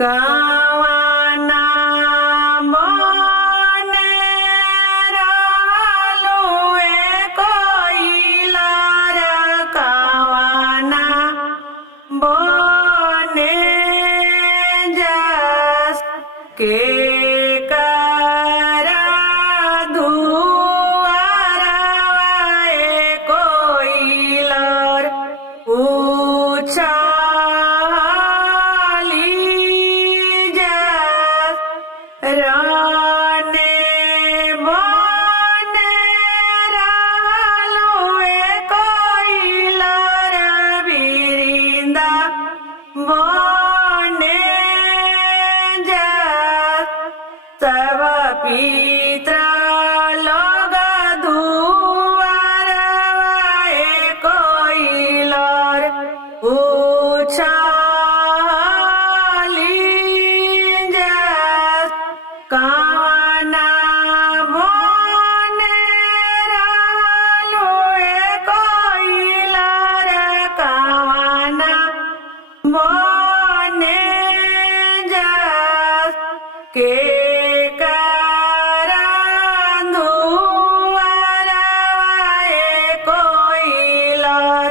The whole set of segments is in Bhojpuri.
कावाना बने रहलुए कोइलर कावाना बने जस के करा दुआरवाए कोइलर राने बने रहलुए कोइलर बिरिंदा बने जस सब पितर लोग दुआरवाए कोइलर कावाना बने रहलुए कोइलर कावाना बने जस के करा दुआरवाए कोइलर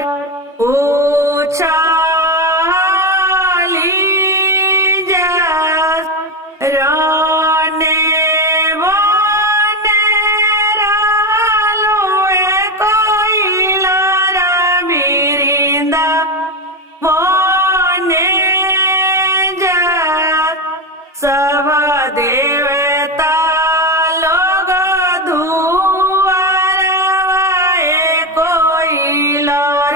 राने बने रहलुए कोइलर बिरिंदा बने जस सब देवता लोग दुआरवाए कोइलर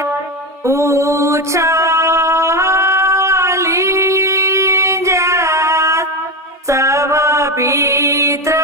सब पितर